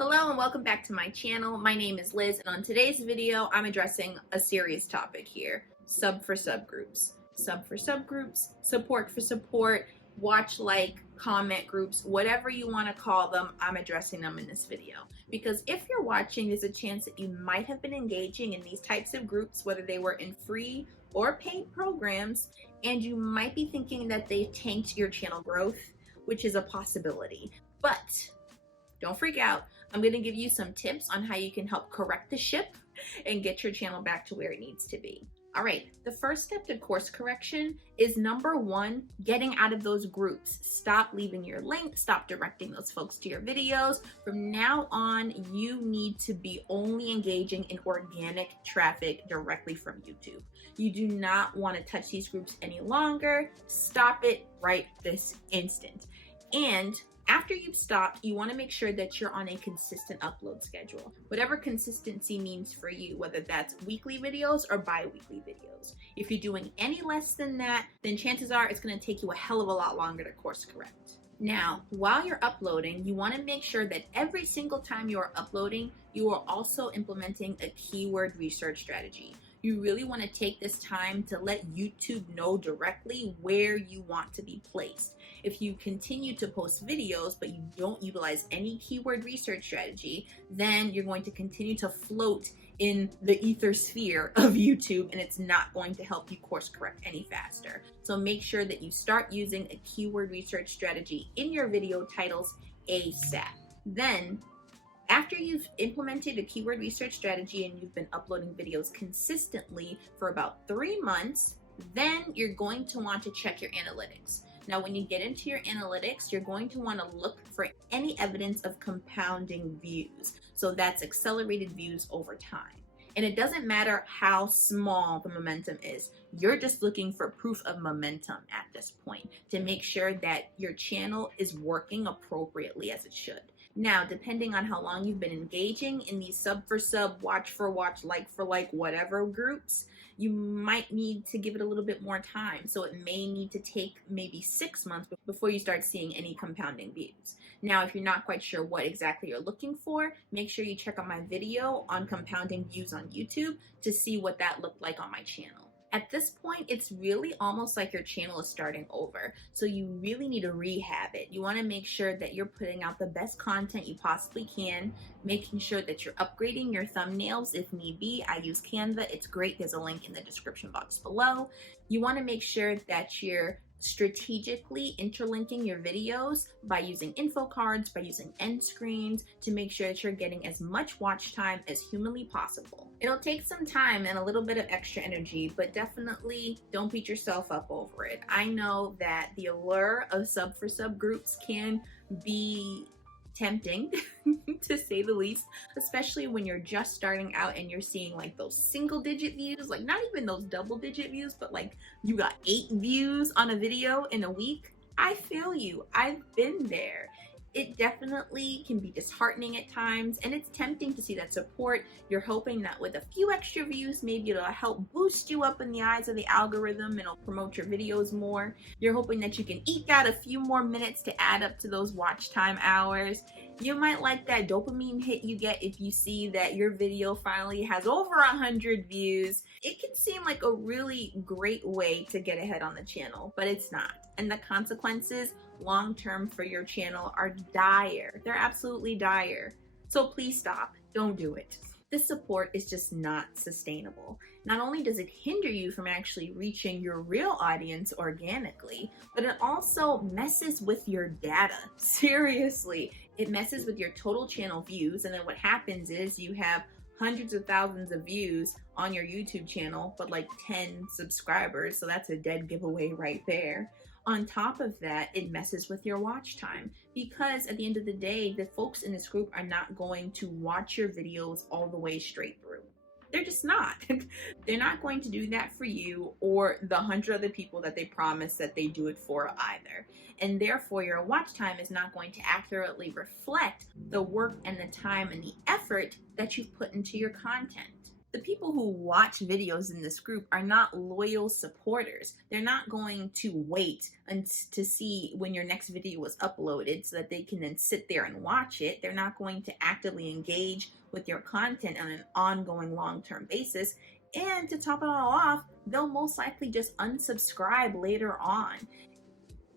Hello and welcome back to my channel. My name is Liz, and on today's video, I'm addressing a serious topic here: sub-for-sub groups. Sub-for-sub groups, support for support, watch, like, comment groups, whatever you want to call them, I'm addressing them in this video. Because if you're watching, there's a chance that you might have been engaging in these types of groups, whether they were in free or paid programs, and you might be thinking that they tanked your channel growth, which is a possibility. But don't freak out. I'm going to give you some tips on how you can help correct the ship and get your channel back to where it needs to be. All right, the first step to course correction is number one, getting out of those groups. Stop leaving your link, stop directing those folks to your videos. From now on, you need to be only engaging in organic traffic directly from YouTube. You do not want to touch these groups any longer. Stop it right this instant. And after you've stopped, you want to make sure that you're on a consistent upload schedule. Whatever consistency means for you, whether that's weekly videos or bi-weekly videos. If you're doing any less than that, then chances are it's going to take you a hell of a lot longer to course correct. Now, while you're uploading, you want to make sure that every single time you are uploading, you are also implementing a keyword research strategy. You really want to take this time to let YouTube know directly where you want to be placed. If you continue to post videos, but you don't utilize any keyword research strategy, then you're going to continue to float in the ether sphere of YouTube, and it's not going to help you course correct any faster. So make sure that you start using a keyword research strategy in your video titles ASAP. Then, after you've implemented a keyword research strategy and you've been uploading videos consistently for about 3 months, then you're going to want to check your analytics. Now, when you get into your analytics, you're going to want to look for any evidence of compounding views. So that's accelerated views over time. And it doesn't matter how small the momentum is. You're just looking for proof of momentum at this point to make sure that your channel is working appropriately as it should. Now, depending on how long you've been engaging in these sub-for-sub, watch-for-watch, like-for-like, whatever groups, you might need to give it a little bit more time. So it may need to take maybe 6 months before you start seeing any compounding views. Now, if you're not quite sure what exactly you're looking for, make sure you check out my video on compounding views on YouTube to see what that looked like on my channel. At this point, it's really almost like your channel is starting over. So you really need to rehab it. You want to make sure that you're putting out the best content you possibly can, making sure that you're upgrading your thumbnails if need be. I use Canva. It's great. There's a link in the description box below. You want to make sure that you're strategically interlinking your videos by using info cards, by using end screens to make sure that you're getting as much watch time as humanly possible. It'll take some time and a little bit of extra energy, but definitely don't beat yourself up over it. I know that the allure of sub-for-sub groups can be tempting to say the least, especially when you're just starting out and you're seeing like those single digit views, like not even those double digit views, but like you got 8 views on a video in a week. I feel you. I've been there. It definitely can be disheartening at times, and it's tempting to see that support. You're hoping that with a few extra views, maybe it'll help boost you up in the eyes of the algorithm and it'll promote your videos more. You're hoping that you can eke out a few more minutes to add up to those watch time hours. You might like that dopamine hit you get if you see that your video finally has over 100 views. It can seem like a really great way to get ahead on the channel, but it's not. And the consequences long-term for your channel are dire. They're absolutely dire. So please stop. Don't do it. This support is just not sustainable. Not only does it hinder you from actually reaching your real audience organically, but it also messes with your data. Seriously, it messes with your total channel views, and then what happens is you have hundreds of thousands of views on your YouTube channel, but like 10 subscribers, so that's a dead giveaway right there. On top of that, it messes with your watch time, because at the end of the day, the folks in this group are not going to watch your videos all the way straight through. They're just not. They're not going to do that for you or the 100 other people that they promise that they do it for either. And therefore, your watch time is not going to accurately reflect the work and the time and the effort that you've put into your content. The people who watch videos in this group are not loyal supporters. They're not going to wait to see when your next video was uploaded so that they can then sit there and watch it. They're not going to actively engage with your content on an ongoing long-term basis. And to top it all off, they'll most likely just unsubscribe later on.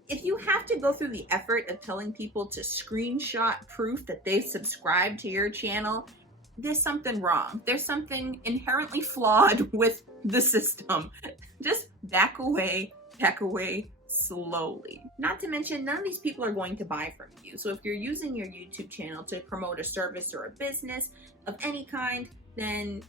If you have to go through the effort of telling people to screenshot proof that they've subscribed to your channel, there's something wrong. There's something inherently flawed with the system. Just back away slowly. Not to mention, none of these people are going to buy from you. So if you're using your YouTube channel to promote a service or a business of any kind, then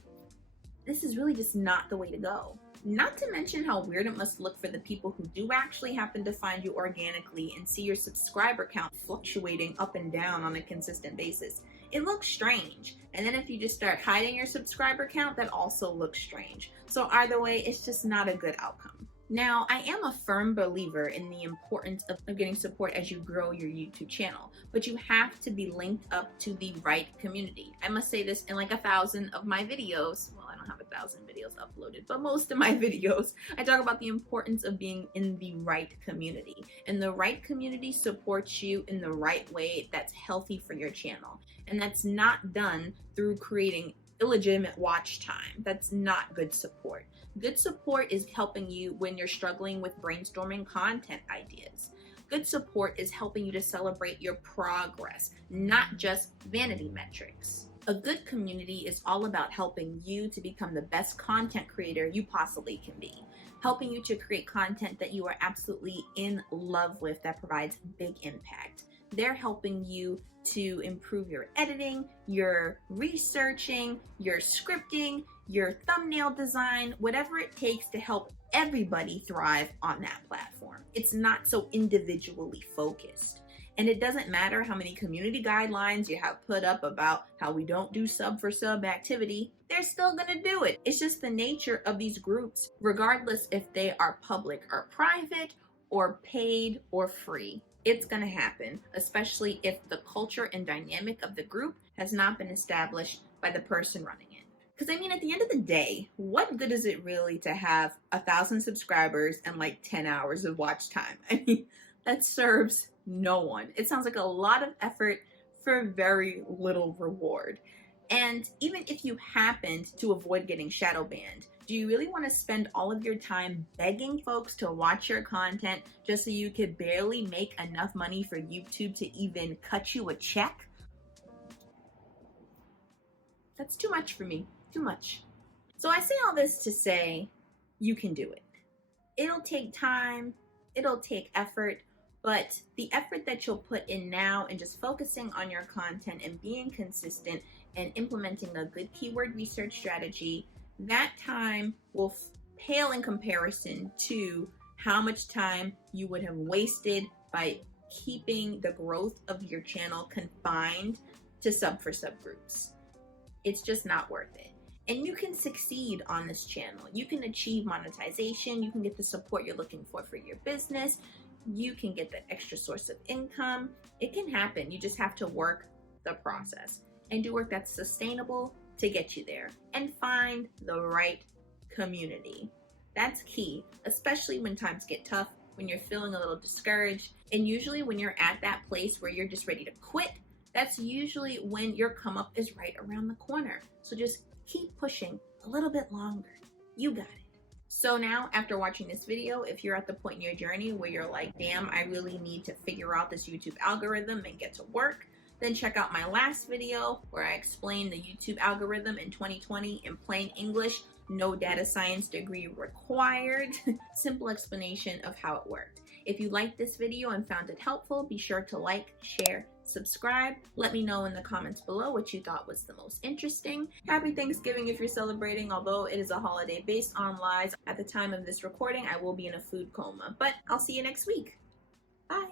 this is really just not the way to go. Not to mention how weird it must look for the people who do actually happen to find you organically and see your subscriber count fluctuating up and down on a consistent basis. It looks strange. And then if you just start hiding your subscriber count, that also looks strange. So either way, it's just not a good outcome. Now, I am a firm believer in the importance of getting support as you grow your YouTube channel, but you have to be linked up to the right community. I must say this in like 1,000 of my videos. Well, I don't have 1,000 videos uploaded, but most of my videos, I talk about the importance of being in the right community. And the right community supports you in the right way that's healthy for your channel. And that's not done through creating illegitimate watch time. That's not good support. Good support is helping you when you're struggling with brainstorming content ideas. Good support is helping you to celebrate your progress, not just vanity metrics. A good community is all about helping you to become the best content creator you possibly can be, helping you to create content that you are absolutely in love with that provides big impact. They're helping you to improve your editing, your researching, your scripting, your thumbnail design, whatever it takes to help everybody thrive on that platform. It's not so individually focused. And it doesn't matter how many community guidelines you have put up about how we don't do sub for sub activity, they're still gonna do it. It's just the nature of these groups, regardless if they are public or private or paid or free. It's gonna happen, especially if the culture and dynamic of the group has not been established by the person running it. Because I mean, at the end of the day, what good is it really to have 1,000 subscribers and like 10 hours of watch time? I mean, that serves no one. It sounds like a lot of effort for very little reward. And even if you happened to avoid getting shadow banned, do you really want to spend all of your time begging folks to watch your content just so you could barely make enough money for YouTube to even cut you a check? That's too much for me. Too much. So I say all this to say you can do it. It'll take time, it'll take effort, but the effort that you'll put in now and just focusing on your content and being consistent and implementing a good keyword research strategy, that time will pale in comparison to how much time you would have wasted by keeping the growth of your channel confined to sub for sub groups. It's just not worth it. And you can succeed on this channel. You can achieve monetization. You can get the support you're looking for your business. You can get that extra source of income. It can happen. You just have to work the process and do work that's sustainable to get you there, and find the right community. That's key, especially when times get tough, when you're feeling a little discouraged. And usually when you're at that place where you're just ready to quit, that's usually when your come up is right around the corner. So just keep pushing a little bit longer. You got it. So now, after watching this video, if you're at the point in your journey where you're like, damn, I really need to figure out this YouTube algorithm and get to work, then check out my last video where I explain the YouTube algorithm in 2020 in plain English, no data science degree required. Simple explanation of how it worked. If you liked this video and found it helpful, be sure to like, share, subscribe. Let me know in the comments below what you thought was the most interesting. Happy Thanksgiving if you're celebrating, although it is a holiday based on lies. At the time of this recording, I will be in a food coma, but I'll see you next week. Bye.